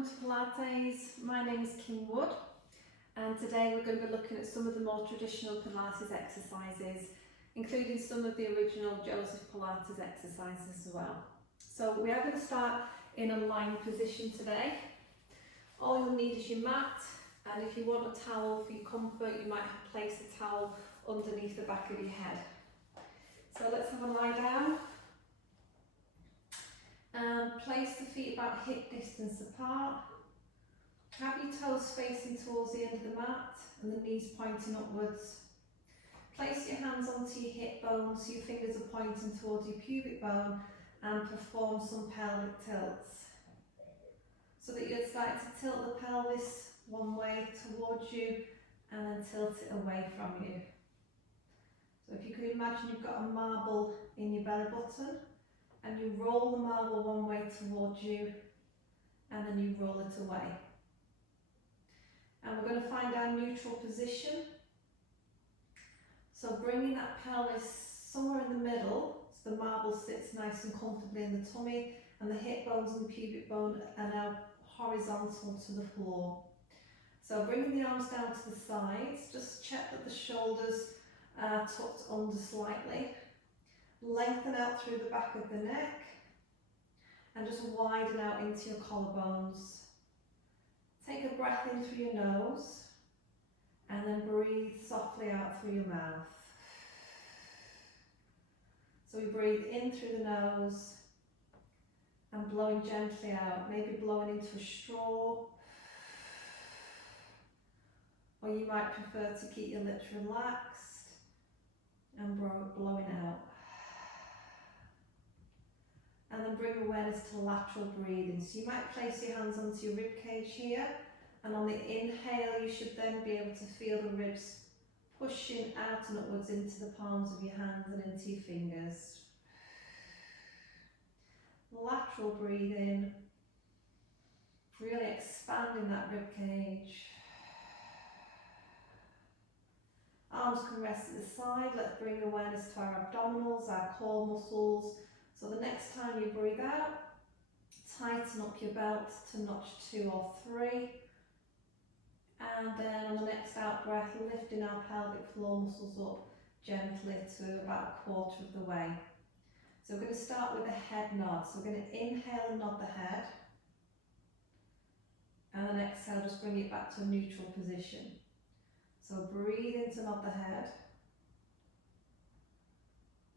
welcome to Pilates. My name is Kim Wood and today we're going to be looking at some of the more traditional Pilates exercises, including some of the original Joseph Pilates exercises as well. So we are going to start in a lying position today. All you'll need is your mat, and if you want a towel for your comfort, you might place a towel underneath the back of your head. So let's have a lie down. And place the feet about hip distance apart. Have your toes facing towards the end of the mat and the knees pointing upwards. Place your hands onto your hip bones so your fingers are pointing towards your pubic bone, and perform some pelvic tilts. So that you're starting to tilt the pelvis one way towards you and then tilt it away from you. So if you can imagine you've got a marble in your belly button, and you roll the marble one way towards you and then you roll it away. And we're going to find our neutral position. So bringing that pelvis somewhere in the middle, so the marble sits nice and comfortably in the tummy, and the hip bones and the pubic bone are now horizontal to the floor. So bringing the arms down to the sides, just check that the shoulders are tucked under slightly. Lengthen out through the back of the neck and just widen out into your collarbones. Take a breath in through your nose and then breathe softly out through your mouth. So we breathe in through the nose and blowing gently out, maybe blowing into a straw, or you might prefer to keep your lips relaxed and blowing out. And then bring awareness to lateral breathing. So you might place your hands onto your rib cage here, and on the inhale you should then be able to feel the ribs pushing out and upwards into the palms of your hands and into your fingers. Lateral breathing, really expanding that rib cage. Arms can rest at the side. Let's bring awareness to our abdominals, our core muscles. So the next time you breathe out, tighten up your belt to notch 2 or 3. And then on the next out breath, lifting our pelvic floor muscles up gently to about 1/4 of the way. So we're going to start with a head nod. So we're going to inhale and nod the head. And then exhale, just bring it back to a neutral position. So breathe in to nod the head.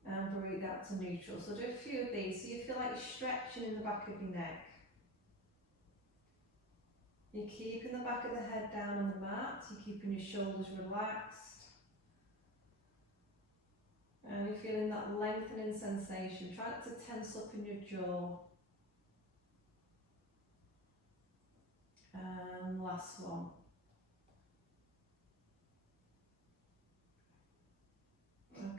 And breathe out to neutral. So do a few of these so you feel like you're stretching in the back of your neck. You're keeping the back of the head down on the mat, you're keeping your shoulders relaxed. And you're feeling that lengthening sensation. Try not to tense up in your jaw. And last one.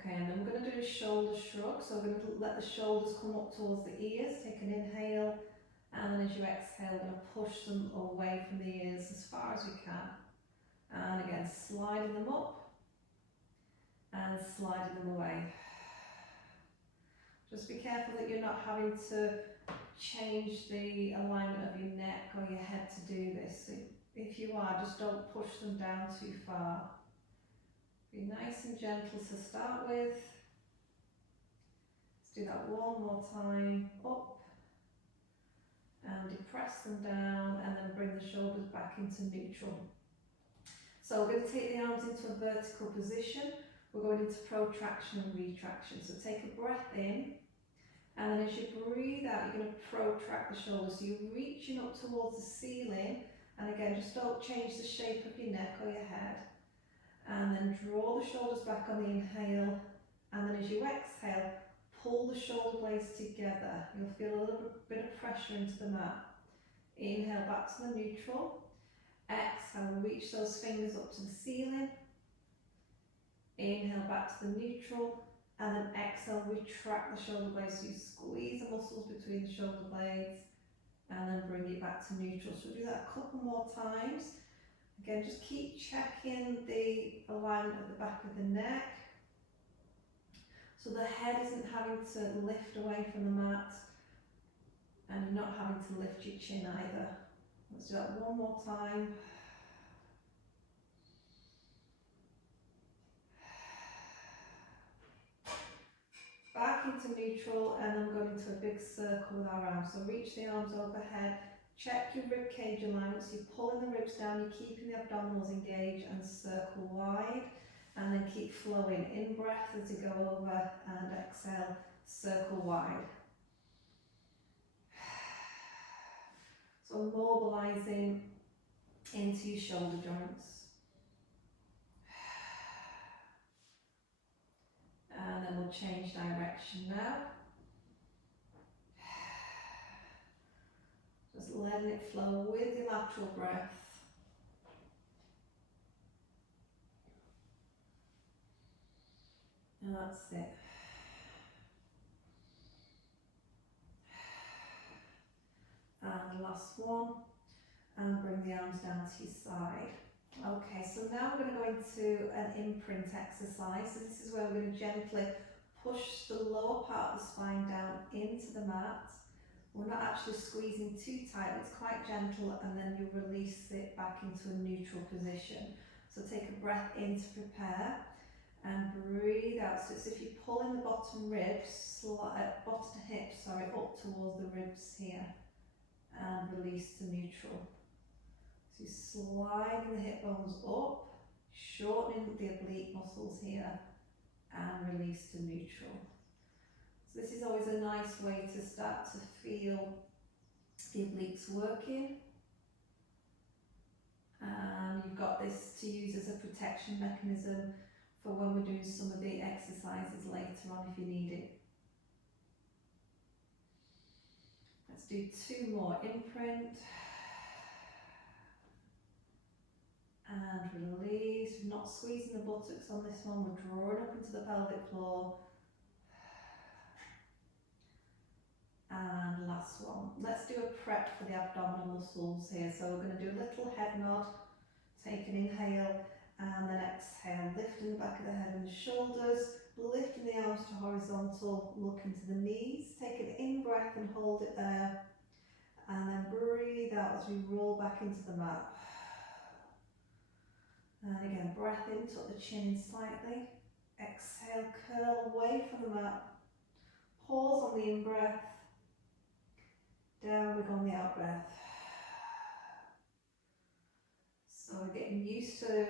Okay, and then we're going to do a shoulder shrug. So we're going to let the shoulders come up towards the ears. Take an inhale, and then as you exhale, we're going to push them away from the ears as far as you can. And again, sliding them up and sliding them away. Just be careful that you're not having to change the alignment of your neck or your head to do this. If you are, just don't push them down too far. Be nice and gentle to start with. Let's do that one more time. Up and depress them down, and then bring the shoulders back into neutral. So we're going to take the arms into a vertical position. We're going into protraction and retraction. So take a breath in, and then as you breathe out, you're going to protract the shoulders. So you're reaching up towards the ceiling, and again, just don't change the shape of your neck or your head. And then draw the shoulders back on the inhale, and then as you exhale, pull the shoulder blades together. You'll feel a little bit of pressure into the mat. Inhale back to the neutral. Exhale, reach those fingers up to the ceiling. Inhale back to the neutral, and then exhale, retract the shoulder blades. So you squeeze the muscles between the shoulder blades, and then bring it back to neutral. So we'll do that a couple more times. Again, just keep checking the alignment at the back of the neck, so the head isn't having to lift away from the mat, and you're not having to lift your chin either. Let's do that one more time. Back into neutral, and then going into a big circle with our arms. So reach the arms overhead, check your rib cage allowance, you're pulling the ribs down, you're keeping the abdominals engaged, and circle wide. And then keep flowing, in breath as you go over, and exhale, circle wide. So mobilising into your shoulder joints. And then we'll change direction now. Just letting it flow with your lateral breath. And that's it. And last one. And bring the arms down to your side. Okay, so now we're going to go into an imprint exercise. So this is where we're going to gently push the lower part of the spine down into the mat. We're not actually squeezing too tight, it's quite gentle, and then you release it back into a neutral position. So take a breath in to prepare, and breathe out. So it's if you're pulling the bottom ribs, bottom hips, up towards the ribs here, and release to neutral. So you're sliding the hip bones up, shortening the oblique muscles here, and release to neutral. So this is always a nice way to start to feel the obliques working. And you've got this to use as a protection mechanism for when we're doing some of the exercises later on if you need it. Let's do 2 more. Imprint. And release. We're not squeezing the buttocks on this one, we're drawing up into the pelvic floor. And last one. Let's do a prep for the abdominal muscles here. So we're going to do a little head nod, take an inhale, and then exhale, lifting the back of the head and the shoulders, lifting the arms to horizontal, look into the knees, take an in breath and hold it there, and then breathe out as we roll back into the mat. And again, breath in, tuck the chin in slightly, exhale, curl away from the mat, pause on the in breath, down we go on the out breath. So we're getting used to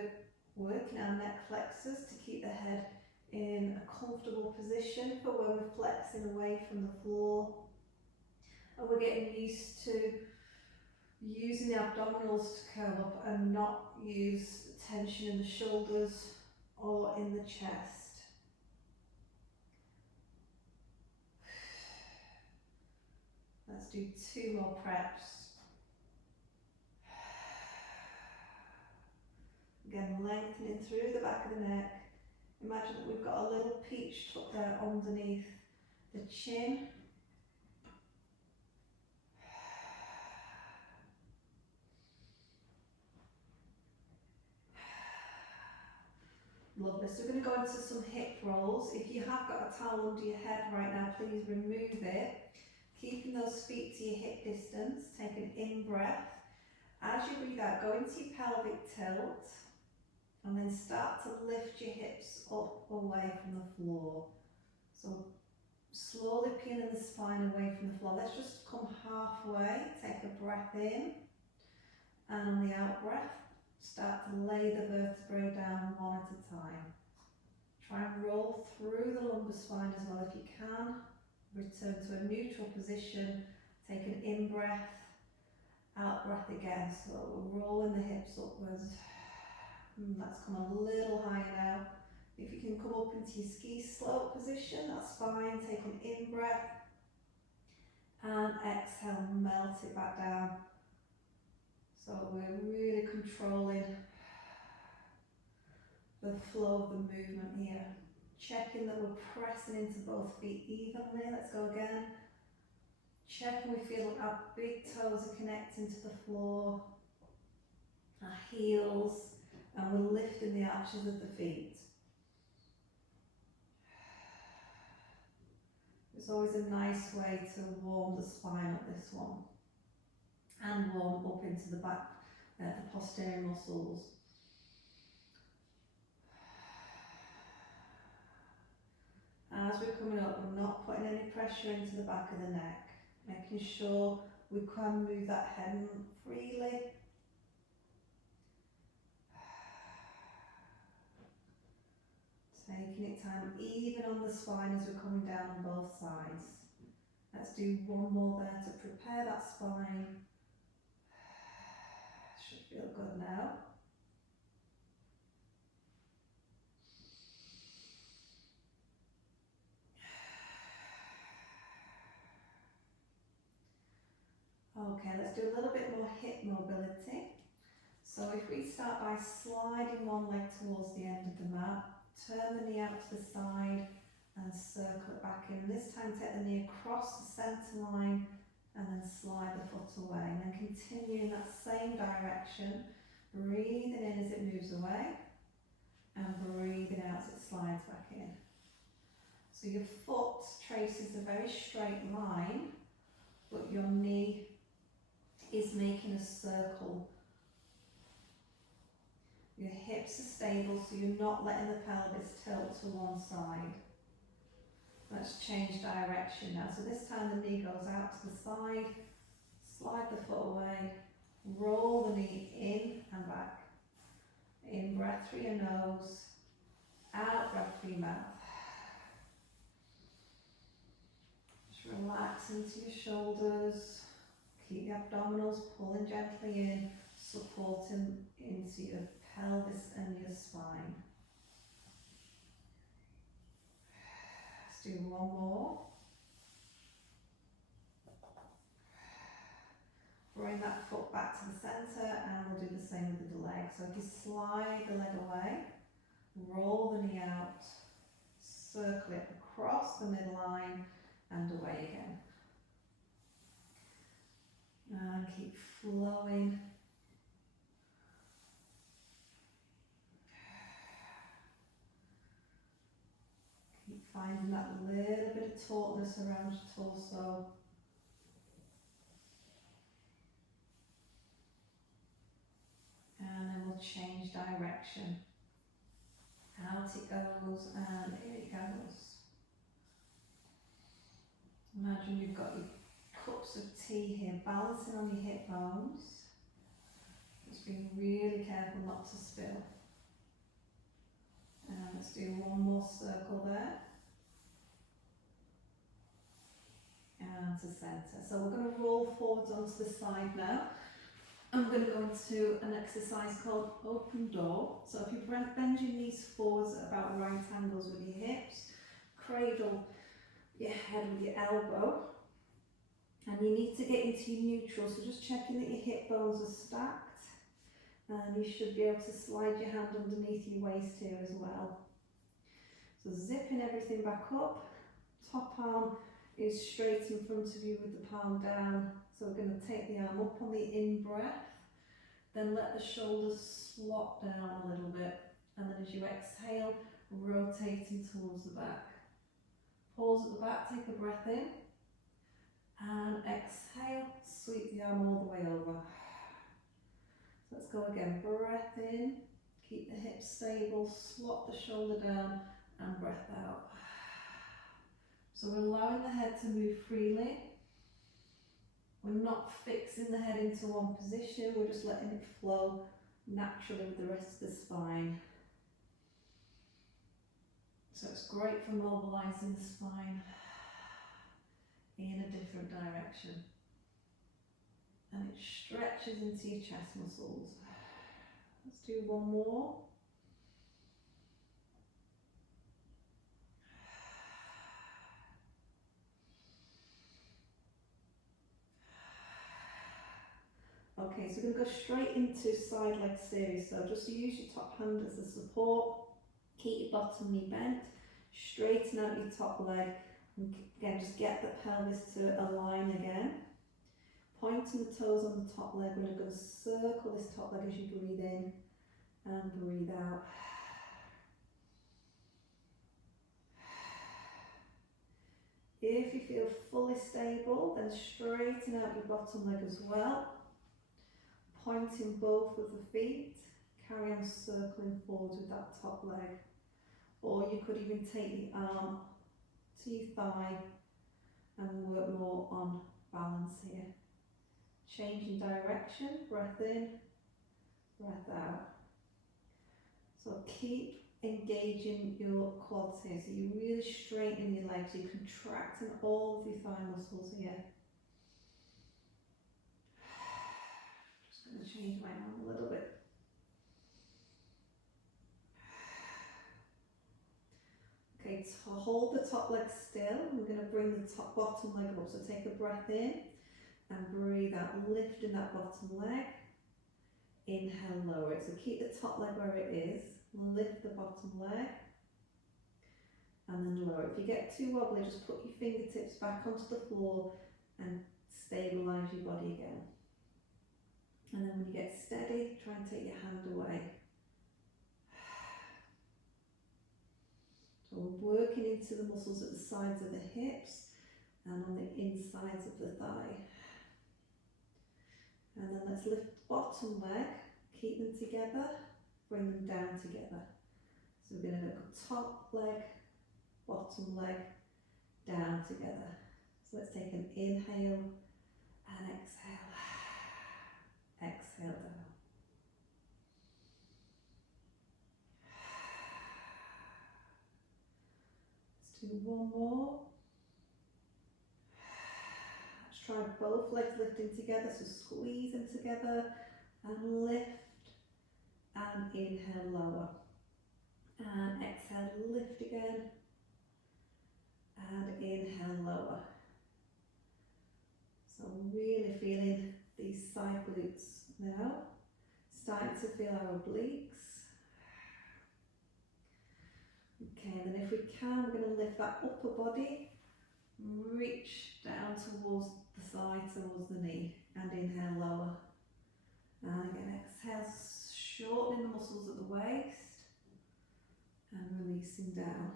working our neck flexors to keep the head in a comfortable position for when we're flexing away from the floor. And we're getting used to using the abdominals to curl up and not use tension in the shoulders or in the chest. Let's do 2 more preps. Again, lengthening through the back of the neck. Imagine that we've got a little peach tuck there underneath the chin. Lovely. So we're going to go into some hip rolls. If you have got a towel under your head right now, please remove it. Keeping those feet to your hip distance, take an in breath. As you breathe out, go into your pelvic tilt, and then start to lift your hips up away from the floor. So slowly peeling the spine away from the floor. Let's just come halfway, take a breath in, and on the out breath, start to lay the vertebrae down one at a time. Try and roll through the lumbar spine as well if you can. Return to a neutral position, take an in breath, out breath again. So we're rolling the hips upwards. That's come a little higher now. If you can come up into your ski slope position, that's fine. Take an in breath and exhale, melt it back down. So we're really controlling the flow of the movement here. Checking that we're pressing into both feet evenly. Let's go again. Checking we feel like our big toes are connecting to the floor, our heels, and we're lifting the arches of the feet. It's always a nice way to warm the spine up, this one. and warm up into the back, the posterior muscles. As we're coming up, we're not putting any pressure into the back of the neck, making sure we can move that head freely. Taking it time, even on the spine as we're coming down on both sides. Let's do one more there to prepare that spine. Should feel good now. Okay, let's do a little bit more hip mobility. So if we start by sliding one leg towards the end of the mat, turn the knee out to the side and circle it back in. This time take the knee across the centre line and then slide the foot away. And then continue in that same direction, breathing in as it moves away and breathing out as it slides back in. So your foot traces a very straight line, but your knee is making a circle. Your hips are stable, so you're not letting the pelvis tilt to one side. Let's change direction now. So this time the knee goes out to the side, slide the foot away, roll the knee in and back. In breath through your nose, out breath through your mouth. Just relax into your shoulders. Keep the abdominals pulling gently in, supporting into your pelvis and your spine. Let's do one more. Bring that foot back to the centre and we'll do the same with the leg. So if you slide the leg away, roll the knee out, circle it across the midline and away again. And keep flowing. Keep finding that little bit of tautness around your torso. And then we'll change direction. Out it goes and in it goes. Imagine you've got your cups of tea here, balancing on your hip bones. Just being really careful not to spill. And let's do one more circle there. And to centre. So we're going to roll forwards onto the side now. I'm going to go into an exercise called open door. So if you bend your knees forwards at about right angles with your hips, cradle your head with your elbow. And you need to get into your neutral, so just checking that your hip bones are stacked. And you should be able to slide your hand underneath your waist here as well. So zipping everything back up. Top arm is straight in front of you with the palm down. So we're going to take the arm up on the in-breath. Then let the shoulders slot down a little bit. And then as you exhale, rotating towards the back. Pause at the back, take a breath in. And exhale, sweep the arm all the way over. So let's go again, breath in, keep the hips stable, slot the shoulder down and breath out. So we're allowing the head to move freely. We're not fixing the head into one position, we're just letting it flow naturally with the rest of the spine. So it's great for mobilising the spine in a different direction. And it stretches into your chest muscles. Let's do one more. Okay, so we're going to go straight into side leg series. So just use your top hand as a support. Keep your bottom knee bent. Straighten out your top leg. And again, just get the pelvis to align again. Pointing the toes on the top leg. We're going to circle this top leg as you breathe in and breathe out. If you feel fully stable, then straighten out your bottom leg as well. pointing both of the feet, carry on circling forward with that top leg. Or you could even take the arm to your thigh and work more on balance here. Changing direction, breath in, breath out. So keep engaging your quads here, so you really straighten your legs, you're contracting all of your thigh muscles here. Just going to change my arm a little bit. Okay, to hold the top leg still, we're going to bring the bottom leg up. So take a breath in and breathe out, lifting that bottom leg. Inhale, lower it. So keep the top leg where it is, lift the bottom leg, and then lower it. If you get too wobbly, just put your fingertips back onto the floor and stabilise your body again. And then when you get steady, try and take your hand away. So we're working into the muscles at the sides of the hips and on the insides of the thigh. And then let's lift the bottom leg, keep them together, bring them down together. So we're going to go top leg, bottom leg, down together. So let's take an inhale and exhale. Exhale down. Let's do one more. Let's try both legs lifting together, so squeeze them together and lift and inhale, lower. And exhale, lift again and inhale, lower. So really feeling these side glutes now. Starting to feel our obliques. Okay, and then if we can, we're going to lift that upper body, reach down towards the thigh, towards the knee, and inhale, lower. And again, exhale, shortening the muscles at the waist, and releasing down.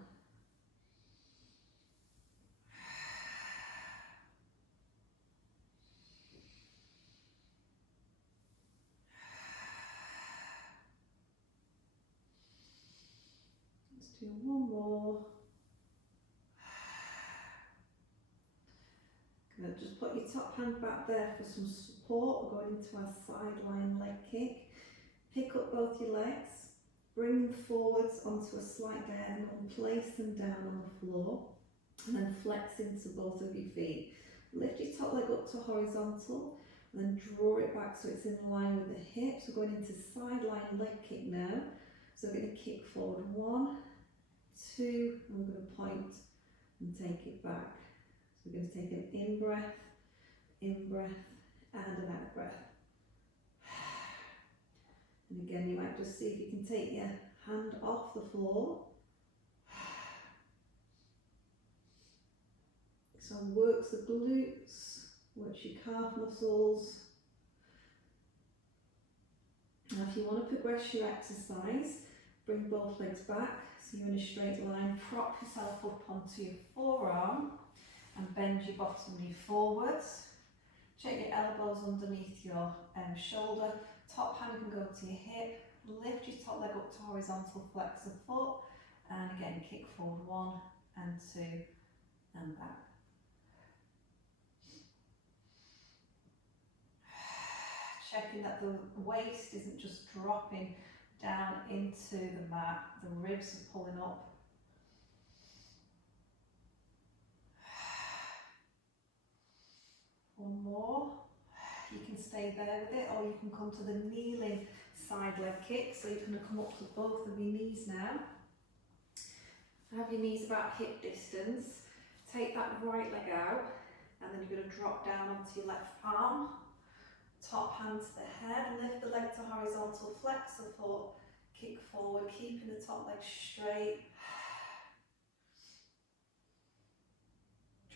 Let's do one more. Good. Just put your top hand back there for some support. We're going into our sideline leg kick. Pick up both your legs, bring them forwards onto a slight diagonal and place them down on the floor, and then flex into both of your feet. Lift your top leg up to horizontal and then draw it back so it's in line with the hips. We're going into sideline leg kick now. So we're going to kick forward 1, 2, and we're going to point and take it back. So we're going to take an in-breath, and an out-breath. And again, you might just see if you can take your hand off the floor. So works the glutes, works your calf muscles. Now if you want to progress your exercise, bring both legs back so you're in a straight line. Prop yourself up onto your forearm and bend your bottom knee forwards. Check your elbows underneath your shoulder. Top hand can go to your hip. Lift your top leg up to horizontal, flex the foot, and again kick forward 1 and 2 and back. Checking that the waist isn't just dropping down into the mat, the ribs are pulling up. One more. You can stay there with it, or you can come to the kneeling side leg kick. So you're going to come up to both of your knees now. Have your knees about hip distance. Take that right leg out, and then you're going to drop down onto your left palm. Top hand to the head, lift the leg to horizontal, flex the foot, kick forward, keeping the top leg straight.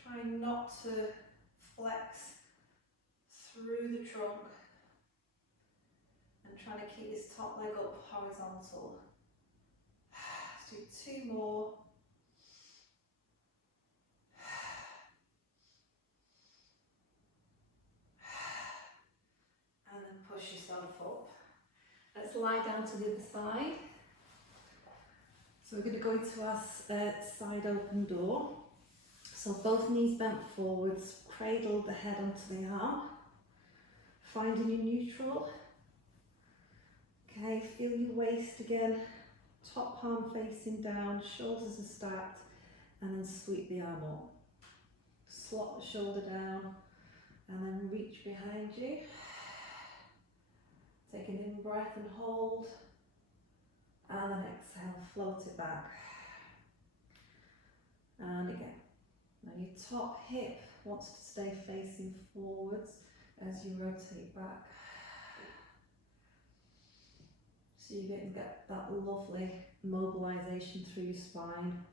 Try not to flex through the trunk, and trying to keep this top leg up horizontal. Let's do 2 more. And then push yourself up. Let's lie down to the other side. So we're going to go into our side open door. So both knees bent forwards, cradle the head onto the arm, finding your neutral. Okay, feel your waist again, top palm facing down, shoulders are stacked, and then sweep the arm up. Slot the shoulder down, and then reach behind you. Take an in breath and hold, and then exhale, float it back. And again. Now your top hip wants to stay facing forwards as you rotate back. So you're going to get that lovely mobilisation through your spine.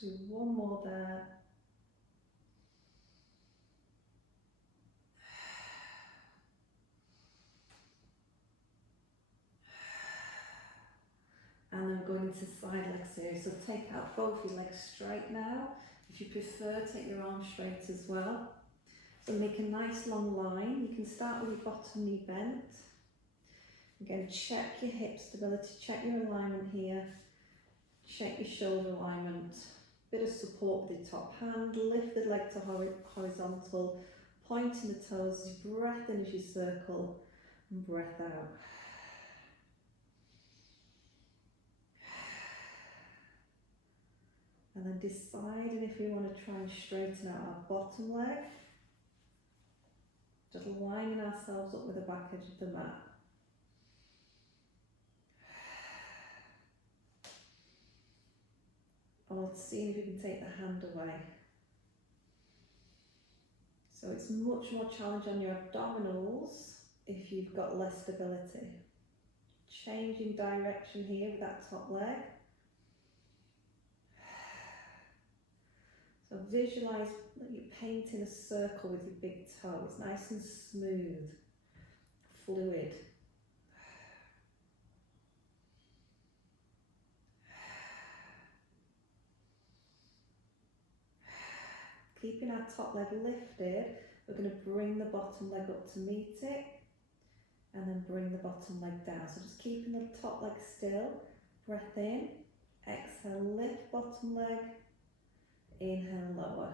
So one more there. And then we're going into side legs here. So take out both your legs straight now. If you prefer, take your arms straight as well. So make a nice long line. You can start with your bottom knee bent. Again, check your hip stability, check your alignment here. Check your shoulder alignment. Bit of support with your top hand. Lift the leg to horizontal. Pointing the toes. Breath in as you circle. And breath out. And then deciding if we want to try and straighten out our bottom leg. Just lining ourselves up with the back edge of the mat. Or seeing if you can take the hand away. So it's much more challenge on your abdominals if you've got less stability. Changing direction here with that top leg. So visualise that you're painting a circle with your big toe. It's nice and smooth, fluid. Keeping our top leg lifted, we're going to bring the bottom leg up to meet it, and then bring the bottom leg down. So just keeping the top leg still, breath in, exhale, lift bottom leg, inhale, lower.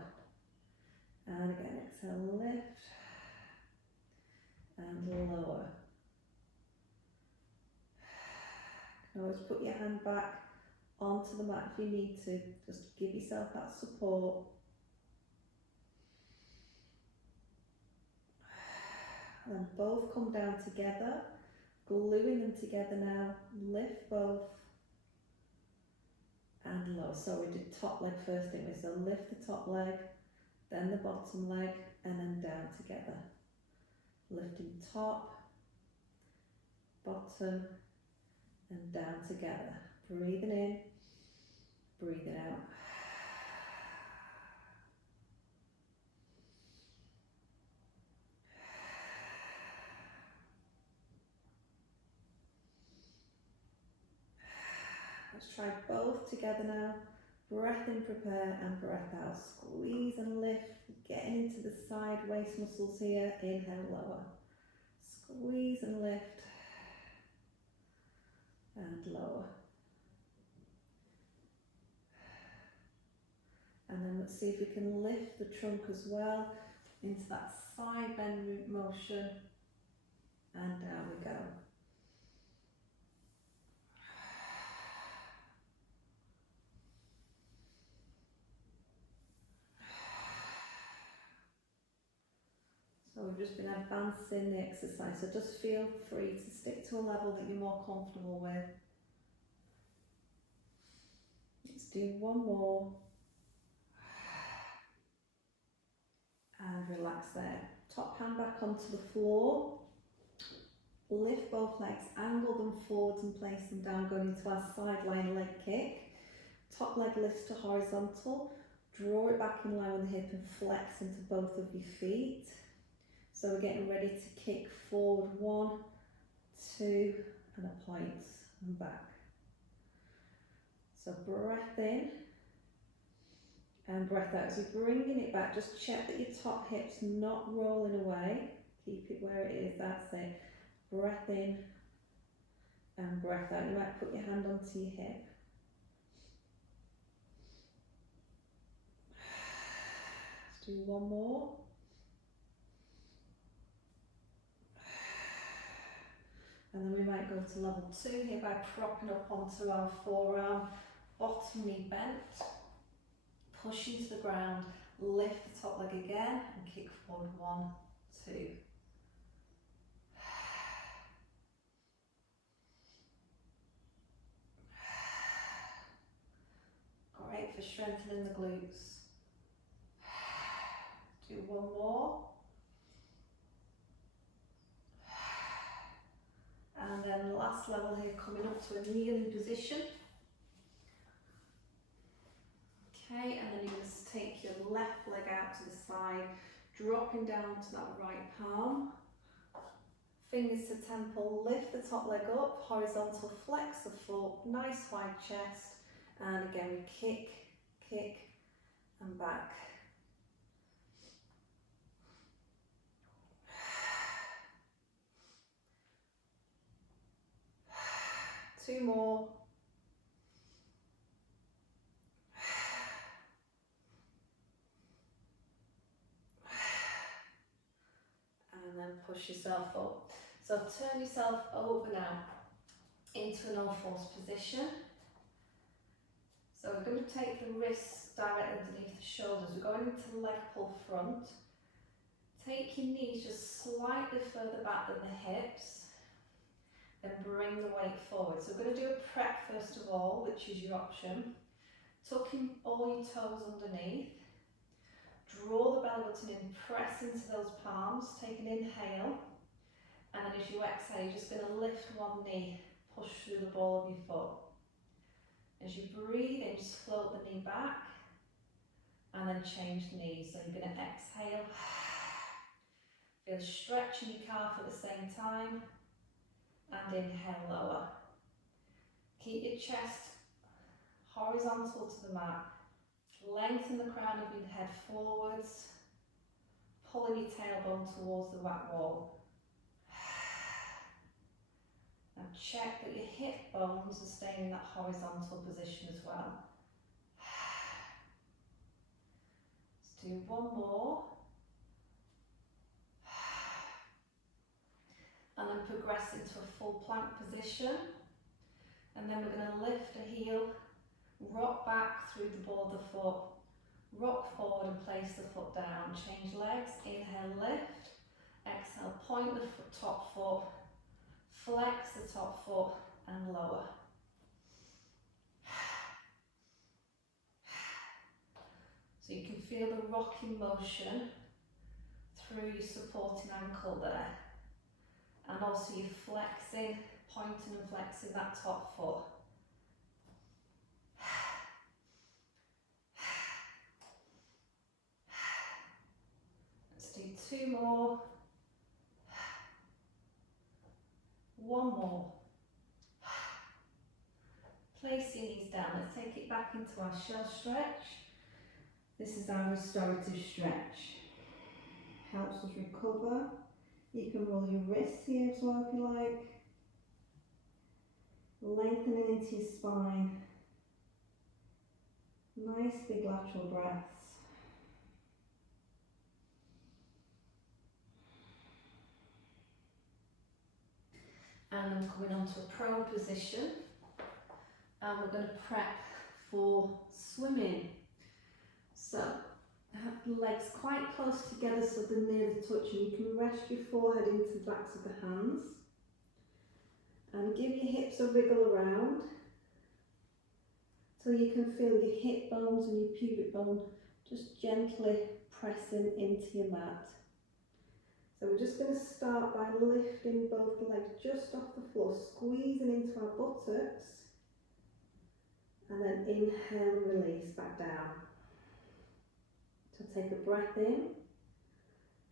And again, exhale, lift, and lower. You can always put your hand back onto the mat if you need to, just give yourself that support. And then both come down together, gluing them together now, lift both, and lower. So we did top leg first, didn't we? So lift the top leg, then the bottom leg, and then down together. Lifting top, bottom, and down together. Breathing in, breathing out. Let's try both together now. Breath in, prepare, and breath out. Squeeze and lift, getting into the side waist muscles here. Inhale, lower. Squeeze and lift, and lower. And then let's see if we can lift the trunk as well into that side bend motion, and down we go. So we've just been advancing the exercise, so just feel free to stick to a level that you're more comfortable with. Let's do one more. And relax there. Top hand back onto the floor. Lift both legs, angle them forwards and place them down, going into our side lying leg kick. top leg lifts to horizontal, draw it back in line with the hip and flex into both of your feet. So we're getting ready to kick forward, 1, 2, and a point, and back. So breath in and breath out. As you're bringing it back, just check that your top hip's not rolling away. Keep it where it is, that's it. Breath in and breath out. You might put your hand onto your hip. Let's do one more. And then we might go to level 2 here by propping up onto our forearm, bottom knee bent, pushing to the ground, lift the top leg again and kick forward, 1, 2. Great for strengthening the glutes. Do one more. And then last level here, coming up to a kneeling position. Okay, and then you're going to take your left leg out to the side, dropping down to that right palm. Fingers to temple, lift the top leg up, horizontal flex the foot, nice wide chest. And again, we kick, kick, and back. Two more. And then push yourself up. So turn yourself over now into an all-fours position. So we're going to take the wrists directly underneath the shoulders. We're going into leg pull front. Take your knees just slightly further back than the hips. Then bring the weight forward. So we're going to do a prep first of all, which is your option. Tucking all your toes underneath. Draw the belly button in, press into those palms. Take an inhale. And then as you exhale, you're just going to lift one knee, push through the ball of your foot. As you breathe in, just float the knee back and then change knees. So you're going to exhale, feel a stretch in your calf at the same time, and inhale lower. Keep your chest horizontal to the mat. Lengthen the crown of your head forwards, pulling your tailbone towards the mat wall. And check that your hip bones are staying in that horizontal position as well. Let's do one more. And then progress into a full plank position. And then we're going to lift the heel, rock back through the ball of the foot, rock forward and place the foot down. Change legs, inhale, lift, exhale, point the top foot, flex the top foot and lower. So you can feel the rocking motion through your supporting ankle there. And also you're flexing, pointing and flexing that top foot. Let's do two more. One more. Place your knees down. Let's take it back into our shell stretch. This is our restorative stretch. Helps us recover. You can roll your wrists here as well if you like. Lengthening into your spine. Nice big lateral breaths. And I'm coming onto a prone position. And we're going to prep for swimming. So, have the legs quite close together so they're near the touch, and you can rest your forehead into the backs of the hands. And give your hips a wriggle around till you can feel your hip bones and your pubic bone just gently pressing into your mat. So we're just going to start by lifting both legs just off the floor, squeezing into our buttocks And then inhale and release back down. So take a breath in.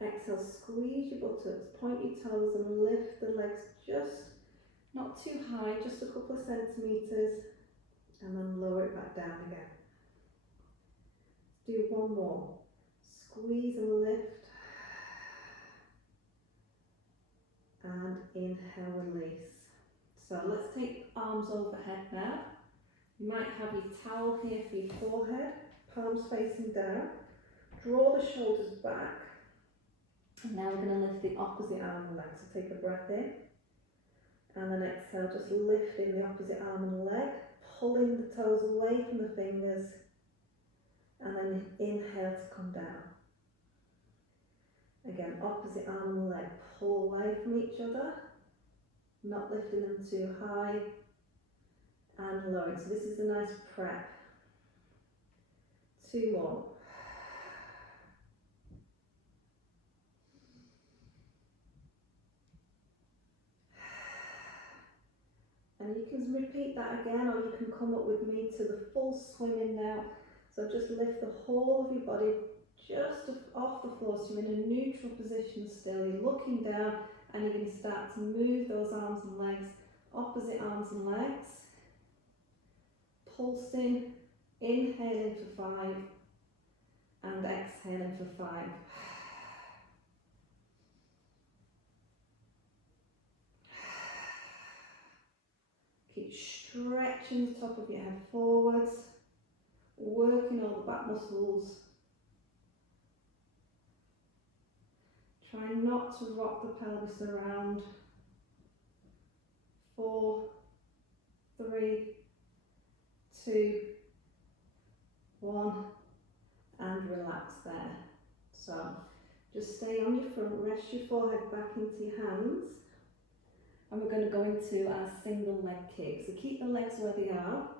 Exhale, squeeze your buttocks, point your toes and lift the legs just, not too high, just a couple of centimetres, and then lower it back down again. Do one more. Squeeze and lift. And inhale, release. So let's take arms overhead now. You might have your towel here for your forehead, palms facing down. Draw the shoulders back. And now we're going to lift the opposite arm and leg. So take a breath in. And then exhale, just lifting the opposite arm and leg, pulling the toes away from the fingers. And then inhale to come down. Again, opposite arm and leg, pull away from each other, not lifting them too high, and lowering. So this is a nice prep. 2 more. And you can repeat that again, or you can come up with me to the full swimming now. So just lift the whole of your body just off the floor, so you're in a neutral position still. You're looking down and you're going to start to move those arms and legs, opposite arms and legs. Pulsing, inhaling for 5 and exhaling for 5. Keep stretching the top of your head forwards, working all the back muscles. Try not to rock the pelvis around. 4, 3, 2, 1, and relax there. So just stay on your front, rest your forehead back into your hands, and we're going to go into our single leg kick. So keep the legs where they are.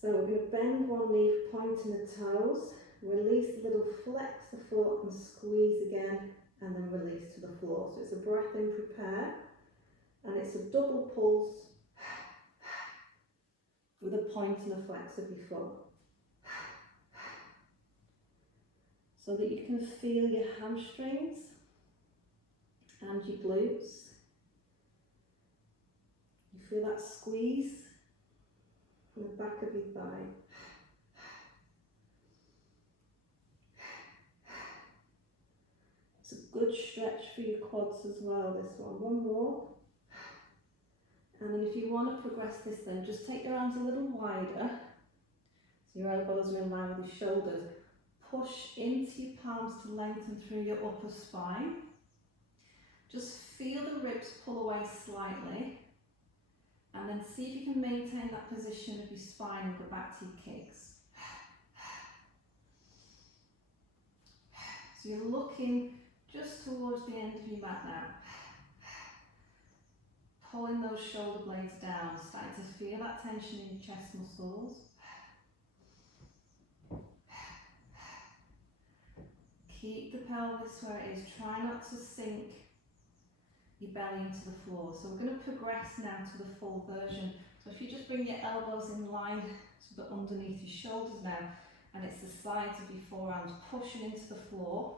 So we're going to bend one knee, pointing the toes, release a little, flex the foot and squeeze again, and then release to the floor. So it's a breath in, prepare, and it's a double pulse with a point and a flex of your foot. So that you can feel your hamstrings and your glutes. You feel that squeeze in the back of your thigh. It's a good stretch for your quads as well, this one. One more. And then if you want to progress this then, just take your arms a little wider. So your elbows are in line with your shoulders. Push into your palms to lengthen through your upper spine. Just feel the ribs pull away slightly. And then see if you can maintain that position of your spine and go back to your kicks. So you're looking just towards the end of your mat now. Pulling those shoulder blades down, starting to feel that tension in your chest muscles. Keep the pelvis where it is. Try not to sink your belly into the floor. So we're going to progress now to the full version. So if you just bring your elbows in line so that underneath your shoulders now, and it's the sides of your forearms pushing into the floor,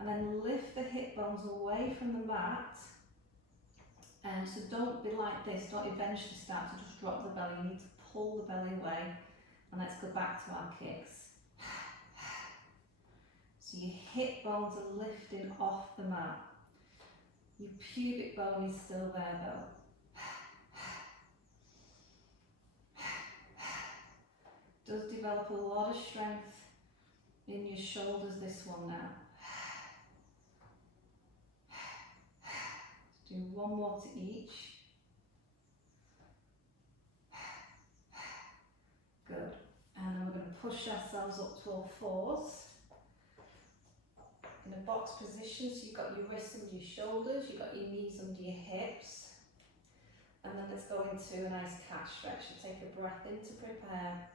and then lift the hip bones away from the mat. So don't be like this, don't eventually start to just drop the belly. You need to pull the belly away, and let's go back to our kicks. So your hip bones are lifting off the mat. Your pubic bone is still there though. Does develop a lot of strength in your shoulders, this one now. Do one more to each. Good. And then we're going to push ourselves up to all fours. In a box position, so you've got your wrists under your shoulders, you've got your knees under your hips. And then let's go into a nice cat stretch. You take a breath in to prepare.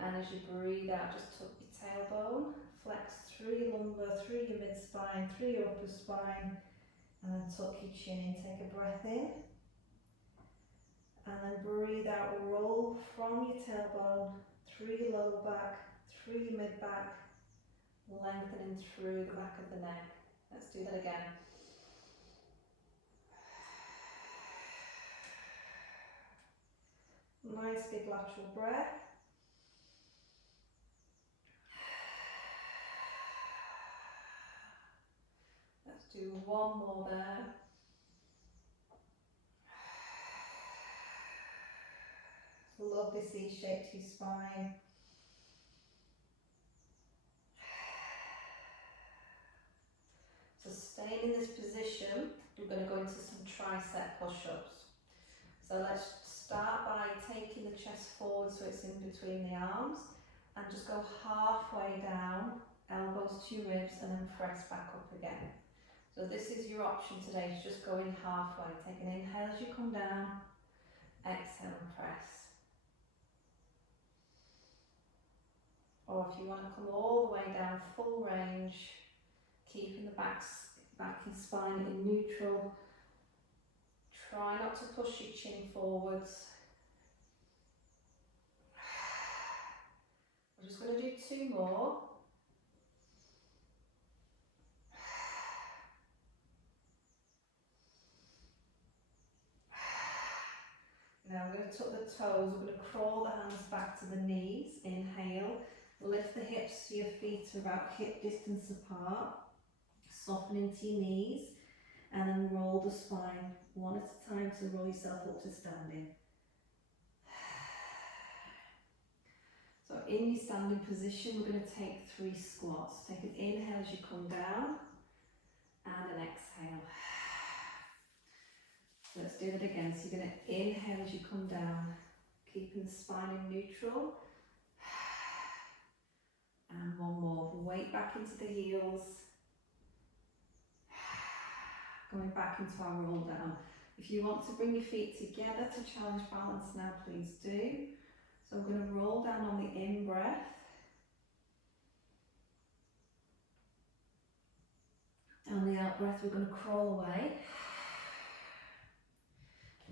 And as you breathe out, just tuck your tailbone, flex through your lumbar, through your mid-spine, through your upper spine. And then tuck your chin in, take a breath in. And then breathe out, roll from your tailbone, through your lower back, through your mid back, lengthening through the back of the neck. Let's do that again. Nice big lateral breath. Let's do one more there. Lovely C shape to your spine. So staying in this position, we're going to go into some tricep push-ups. So let's start by taking the chest forward so it's in between the arms, and just go halfway down, elbows to your ribs, and then press back up again. So this is your option today, just go in halfway. Take an inhale as you come down, exhale and press. Or if you want to come all the way down, full range, keeping the back and spine in neutral. Try not to push your chin forwards. We're just going to do 2 more. Now we're going to tuck the toes, we're going to crawl the hands back to the knees, inhale, lift the hips so your feet are about hip distance apart, soften into your knees, and then roll the spine one at a time to roll yourself up to standing. So in your standing position, we're going to take 3 squats. Take an inhale as you come down, and an exhale. Let's do it again. So you're going to inhale as you come down, keeping the spine in neutral. And one more. Weight back into the heels. Going back into our roll down. If you want to bring your feet together to challenge balance now, please do. So I'm going to roll down on the in breath. On the out breath, we're going to crawl away.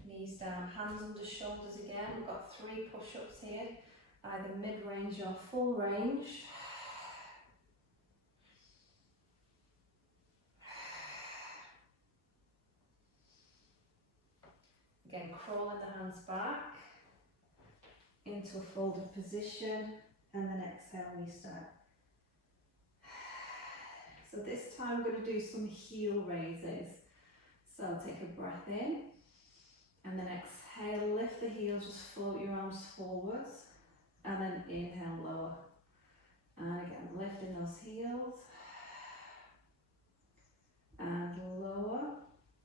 Knees down, hands under shoulders again. We've got 3 push-ups here, either mid-range or full range. Again, crawling the hands back into a folded position, and then exhale, restart. So this time we're going to do some heel raises. So take a breath in, and then exhale, lift the heels, just float your arms forwards, and then inhale, lower. And again, lifting those heels, and lower.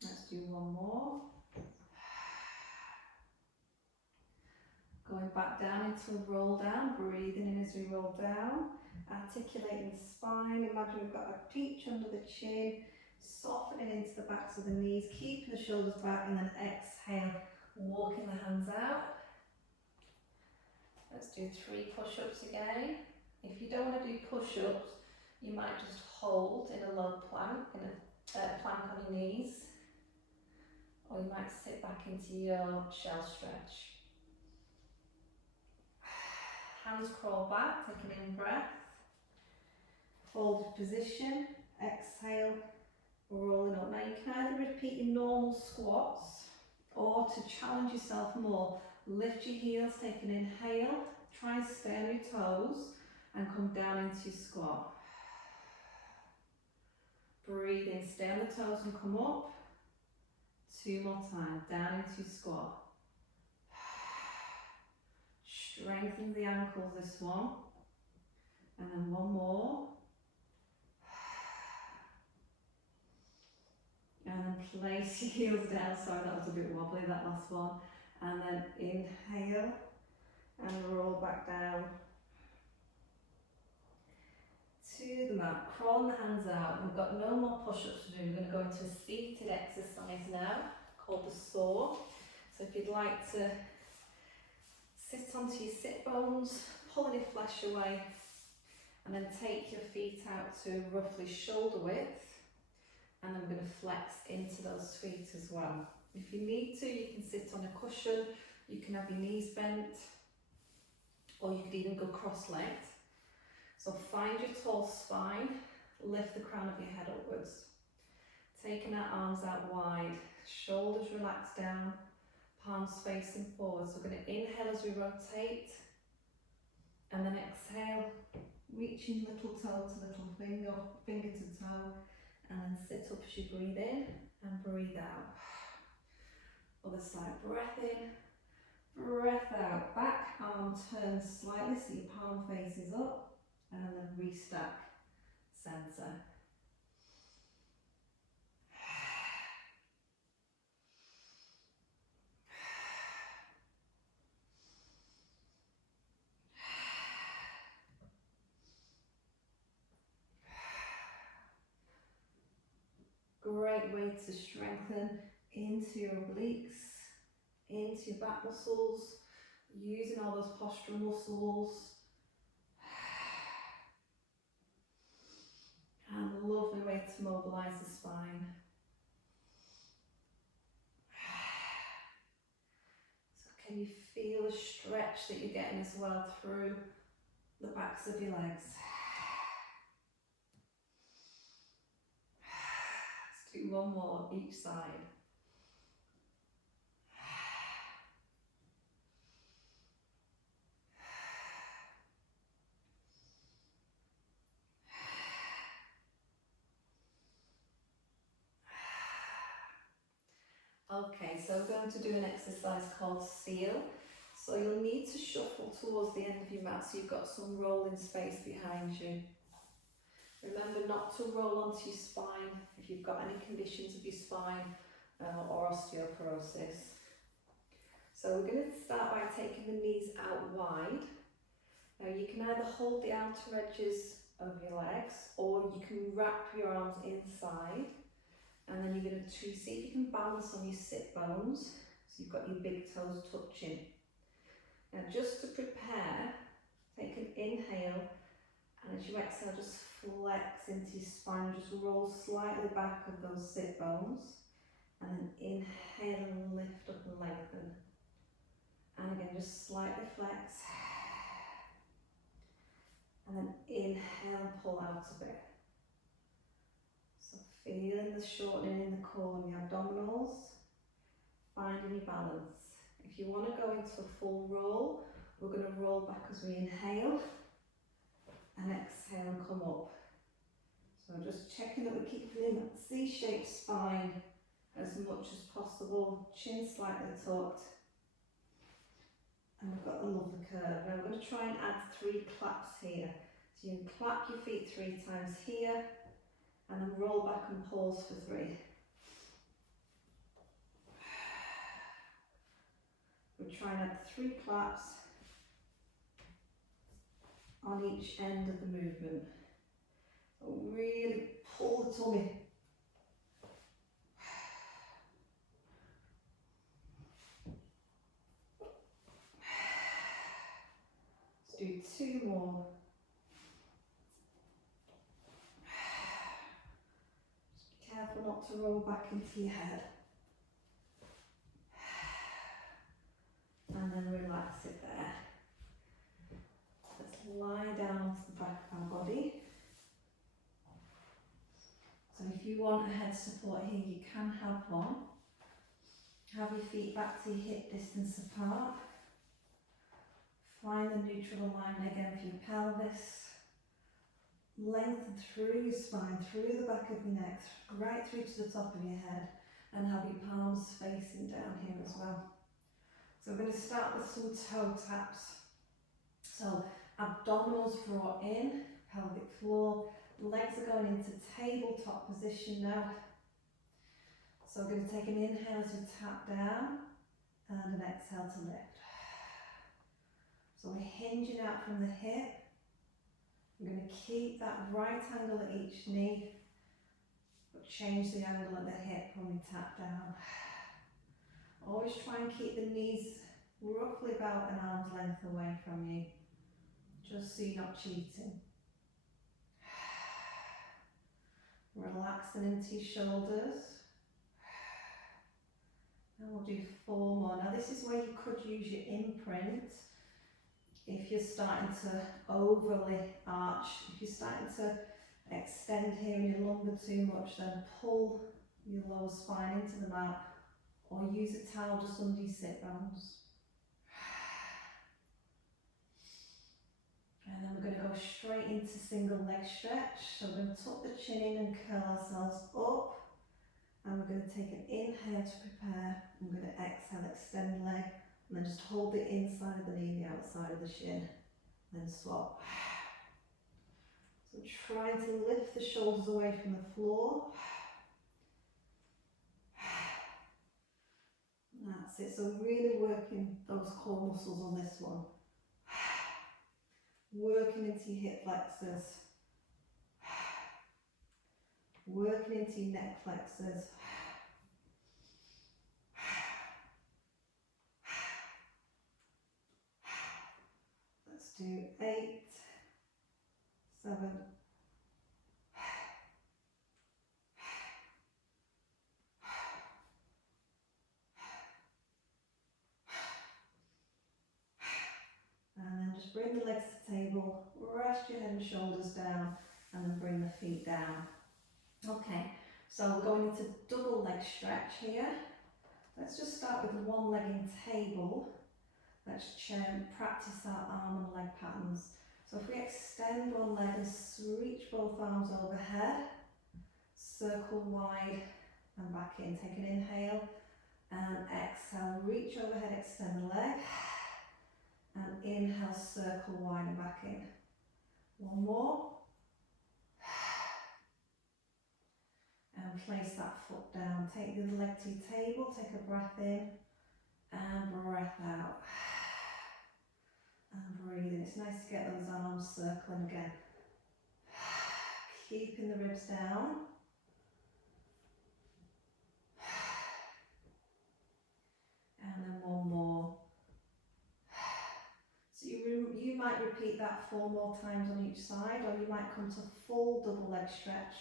Let's do one more. Going back down into a roll down, breathing in as we roll down, articulating the spine. Imagine we've got a peach under the chin, softening into the backs of the knees, keeping the shoulders back, and then exhale, walking the hands out. Let's do 3 push-ups again. If you don't want to do push-ups, you might just hold in a low plank, in a plank on your knees, or you might sit back into your shell stretch. Hands crawl back, take an in breath, folded position, exhale, rolling up. Now you can either repeat your normal squats, or to challenge yourself more, lift your heels, take an inhale, try and stay on your toes, and come down into squat. Breathe in, stay on the toes and come up. 2 more times, down into squat. Strengthen the ankles, this one. And then one more. And then place your heels down. Sorry, that was a bit wobbly, that last one. And then inhale and roll back down to the mat. Crawling the hands out. We've got no more push-ups to do. We're going to go into a seated exercise now called the saw. So if you'd like to sit onto your sit bones, pulling your flesh away, and then take your feet out to roughly shoulder width, and then we're going to flex into those feet as well. If you need to, you can sit on a cushion. You can have your knees bent, or you could even go cross-legged. So find your tall spine, lift the crown of your head upwards. Taking our arms out wide, shoulders relaxed down, palms facing forward. So we're going to inhale as we rotate, and then exhale, reaching little toe to little finger, finger to toe, and then sit up as you breathe in and breathe out. Other side, breath in, breath out. Back arm turns slightly so your palm faces up, and then restack center. Great way to strengthen into your obliques, into your back muscles, using all those postural muscles. And a lovely way to mobilise the spine. So can you feel the stretch that you're getting as well through the backs of your legs? Let's do one more each side. Okay, so we're going to do an exercise called seal. So you'll need to shuffle towards the end of your mat so you've got some rolling space behind you. Remember not to roll onto your spine if you've got any conditions of your spine or osteoporosis. So we're going to start by taking the knees out wide. Now you can either hold the outer edges of your legs, or you can wrap your arms inside, and then you're going to see if you can balance on your sit bones, so you've got your big toes touching. Now just to prepare, take an inhale, and as you exhale just flex into your spine, just roll slightly back of those sit bones, and then inhale and lift up and lengthen. And again, just slightly flex. And then inhale and pull out a bit. So feeling the shortening in the core and the abdominals, finding your balance. If you want to go into a full roll, we're going to roll back as we inhale and exhale and come up. So just checking that we're keeping that C-shaped spine as much as possible, chin slightly tucked. And we've got the lovely curve. Now we're going to try and add 3 claps here. So you can clap your feet 3 times here, and then roll back and pause for 3. We'll try and add 3 claps on each end of the movement. So really pull the tummy. Let's do 2 more. Just be careful not to roll back into your head. And then relax it there. Let's lie down onto the back of our body. So if you want a head support here, you can have one. Have your feet back to your hip distance apart. Find the neutral alignment again for your pelvis. Lengthen through your spine, through the back of your neck, right through to the top of your head, and have your palms facing down here as well. So we're going to start with some toe taps. So abdominals brought in, pelvic floor, legs are going into tabletop position now. So we're going to take an inhale as we tap down and an exhale to lift. So we're hinging out from the hip. We're going to keep that right angle at each knee, but change the angle at the hip when we tap down. Always try and keep the knees roughly about an arm's length away from you, just so you're not cheating. Relaxing into your shoulders. And we'll do 4 more. Now this is where you could use your imprint if you're starting to overly arch. If you're starting to extend here in your lumbar too much, then pull your lower spine into the mat or use a towel just under your sit bones. And then we're going to go straight into single leg stretch. So we're going to tuck the chin in and curl ourselves up. And we're going to take an inhale to prepare. I'm going to exhale, extend leg, and then just hold the inside of the knee, the outside of the shin. Then swap. So trying to lift the shoulders away from the floor. That's it. So really working those core muscles on this one. Working into your hip flexors. Working into your neck flexors. Let's do 8, 7, and then just bring the legs to the table, rest your head and shoulders down, and then bring the feet down. Okay, so we're going into double leg stretch here. Let's just start with one leg in table. Let's practice our arm and leg patterns. So if we extend one leg and reach both arms overhead, circle wide and back in. Take an inhale and exhale, reach overhead, extend the leg, and inhale, circle wide and back in. One more. And place that foot down. Take the other leg to your table, take a breath in and breath out. And breathe in. It's nice to get those arms circling again. Keeping the ribs down. And then one more. So you might repeat that 4 more times on each side, or you might come to full double leg stretch.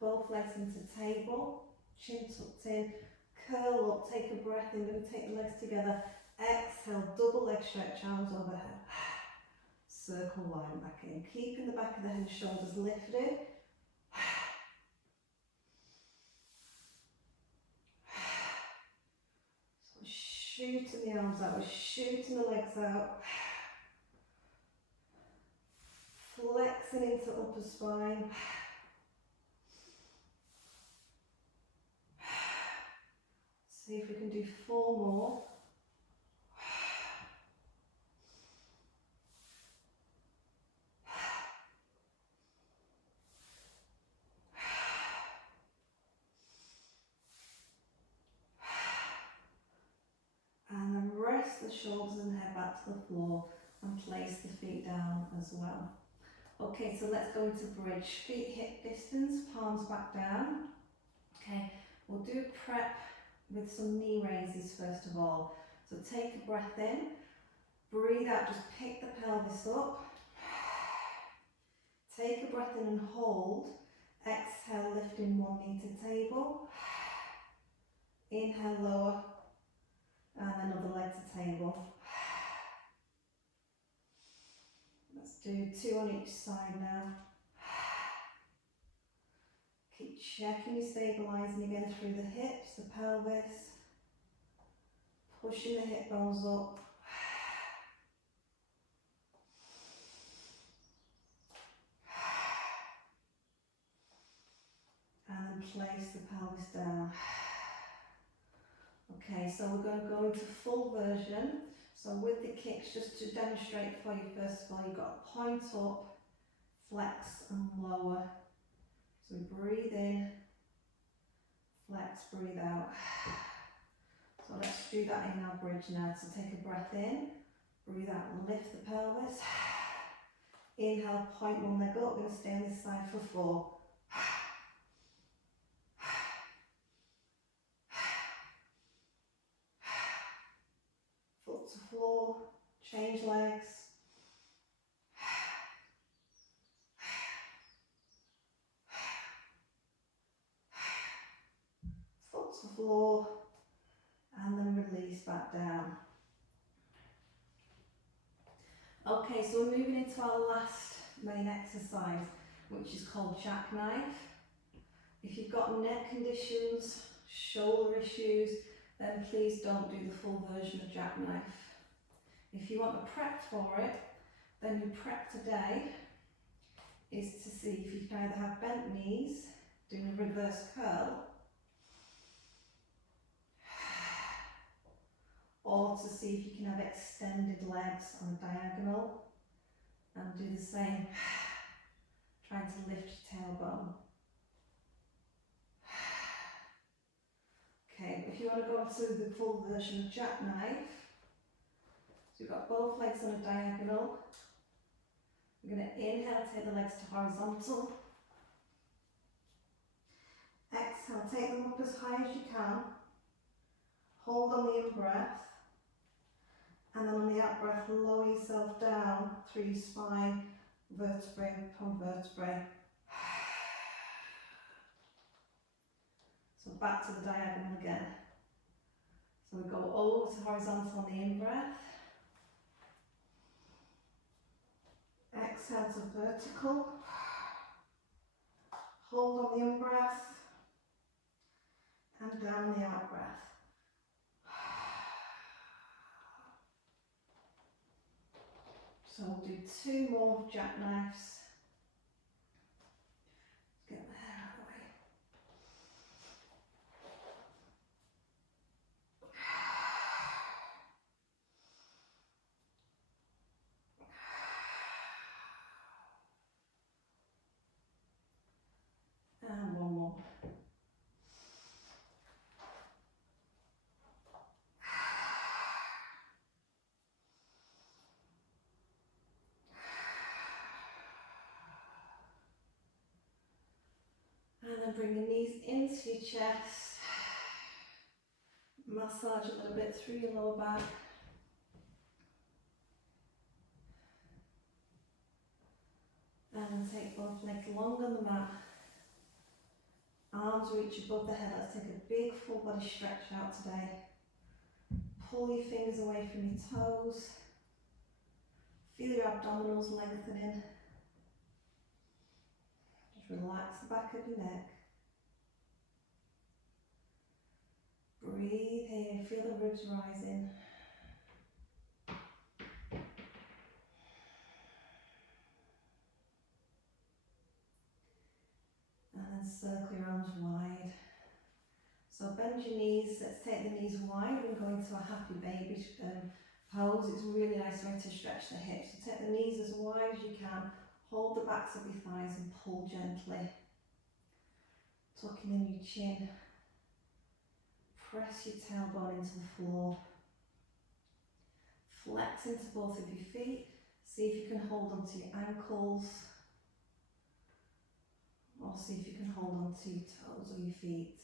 Both legs into table, chin tucked in, curl up, take a breath in, then take the legs together, exhale, double leg stretch, arms overhead. Circle wide and back in, keeping the back of the head and shoulders lifted. So we're shooting the arms out, we're shooting the legs out. Flexing into upper spine. See if we can do 4 more. And then rest the shoulders and head back to the floor and place the feet down as well. Okay, so let's go into bridge. Feet hip distance, palms back down. Okay, we'll do a prep with some knee raises first of all. So take a breath in, breathe out, just pick the pelvis up. Take a breath in and hold. Exhale, lifting one knee to table. Inhale, lower. And another leg to table. Let's do 2 on each side now. Keep checking you're stabilising again through the hips, the pelvis. Pushing the hip bones up. And then place the pelvis down. Okay, so we're going to go into full version. So with the kicks, just to demonstrate for you, first of all, you've got to point up, flex and lower. So we breathe in, flex, breathe out. So let's do that in our bridge now. So take a breath in, breathe out and lift the pelvis. Inhale, point one leg up, we're going to stay on this side for 4. Foot to floor, change legs. Foot to floor, and then release back down. Okay, so we're moving into our last main exercise, which is called jackknife. If you've got neck conditions, shoulder issues, then please don't do the full version of jackknife. If you want a prep for it, then your prep today is to see if you can either have bent knees, doing a reverse curl, or to see if you can have extended legs on a diagonal and do the same, trying to lift your tailbone. Okay, if you want to go to the full version of jackknife, so you've got both legs on a diagonal. We're going to inhale, take the legs to horizontal. Exhale, take them up as high as you can. Hold on the in-breath. And then on the out-breath, lower yourself down through your spine, vertebrae upon vertebrae. So back to the diagonal again. So we go over to horizontal on the in-breath. Exhale to vertical. Hold on the in-breath. And down on the out-breath. So we'll do 2 more jackknives. Let's get my hair out of the way. And 1 more. And then bring the knees into your chest. Massage a little bit through your lower back. And then take both legs long on the mat. Arms reach above the head. Let's take a big full body stretch out today. Pull your fingers away from your toes. Feel your abdominals lengthening. Just relax the back of your neck. Breathe here, feel the ribs rising. And then circle your arms wide. So bend your knees, let's take the knees wide and go into a happy baby pose. It's a really nice way to stretch the hips. So take the knees as wide as you can, hold the backs of your thighs and pull gently. Tucking in your chin. Press your tailbone into the floor. Flex into both of your feet. See if you can hold onto your ankles. Or see if you can hold onto your toes or your feet.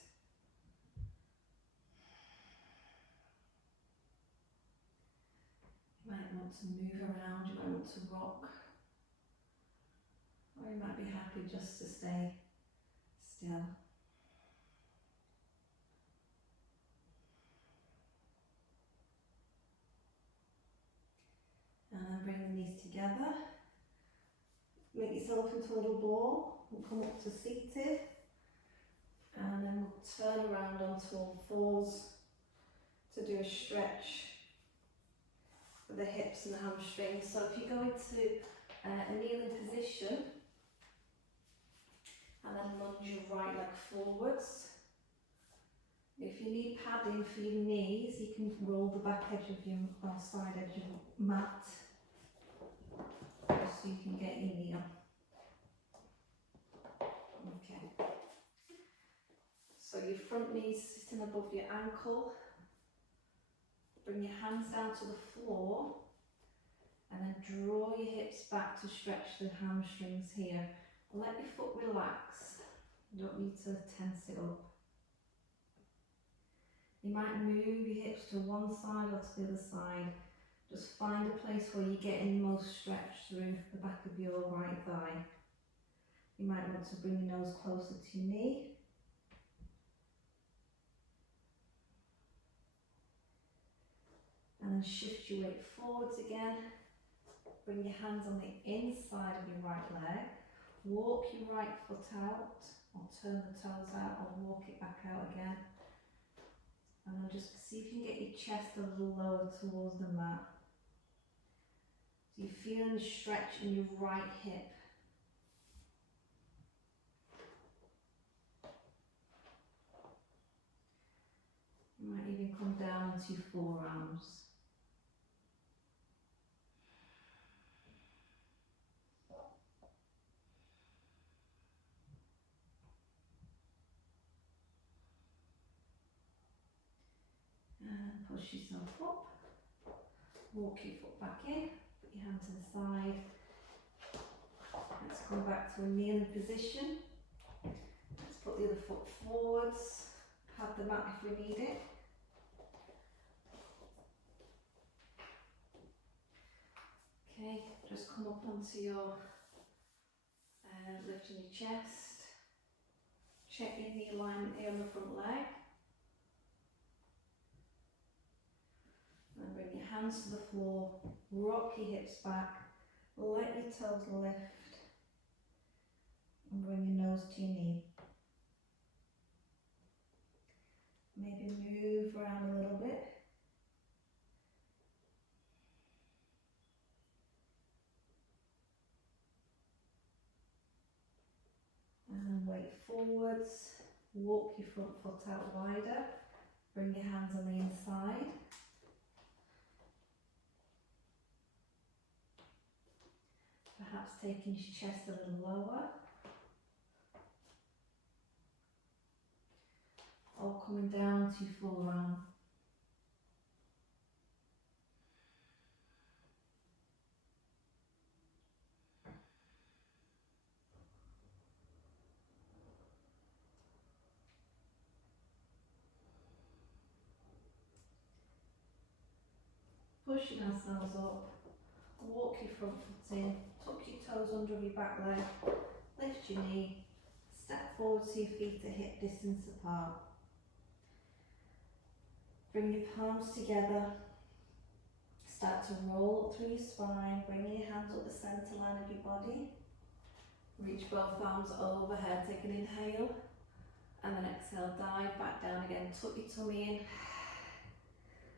You might want to move around, you might want to rock. Or you might be happy just to stay still. And then bring the knees together. Make yourself into a little ball. We'll come up to seated. And then we'll turn around onto all fours to do a stretch for the hips and the hamstrings. So if you go into a kneeling position, and then lunge your right leg forwards. If you need padding for your knees, you can roll the back edge of your side edge of your mat, just so you can get your knee up. Okay. So your front knees sitting above your ankle. Bring your hands down to the floor, and then draw your hips back to stretch the hamstrings here. Let your foot relax. You don't need to tense it up. You might move your hips to one side or to the other side. Just find a place where you're getting most stretch through the back of your right thigh. You might want to bring your nose closer to your knee. then shift your weight forwards again. Bring your hands on the inside of your right leg. Walk your right foot out, or turn the toes out, or walk it back out again. And then just see if you can get your chest a little lower towards the mat. So you're feeling the stretch in your right hip. You might even come down onto your forearms. And push yourself up. Walk your foot back in. Put your hand to the side. Let's come back to a kneeling position. Let's put the other foot forwards. Pad the mat if we need it. Okay, just come up onto your lifting your chest. Check in the alignment here on the front leg. And bring your hands to the floor, rock your hips back, let your toes lift, and bring your nose to your knee. Maybe move around a little bit. And weight forwards, walk your front foot out wider, bring your hands on the inside. Perhaps taking your chest a little lower. Or coming down to your forearm. Pushing ourselves up. Walk your front foot in, tuck your toes under your back leg, lift your knee, step forward so your feet are hip distance apart. Bring your palms together, start to roll up through your spine, bring your hands up the centre line of your body, reach both arms overhead, take an inhale, and then exhale, dive back down again, tuck your tummy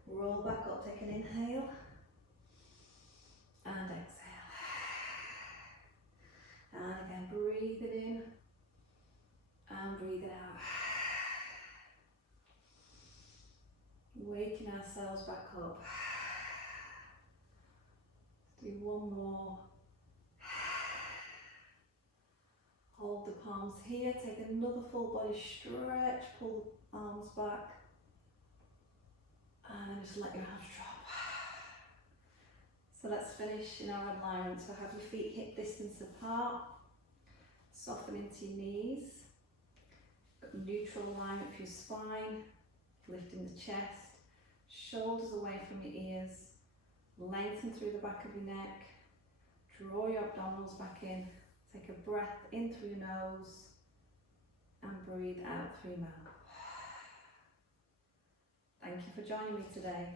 in, roll back up, take an inhale, and exhale. And again, breathing in and breathing out. Waking ourselves back up. Do one more. Hold the palms here, take another full body stretch, pull the arms back, and then just let your arms drop. So let's finish in our alignment. So have your feet hip distance apart, soften into your knees, got neutral alignment for your spine, lifting the chest, shoulders away from your ears, lengthen through the back of your neck, draw your abdominals back in, take a breath in through your nose and breathe out through your mouth. Thank you for joining me today.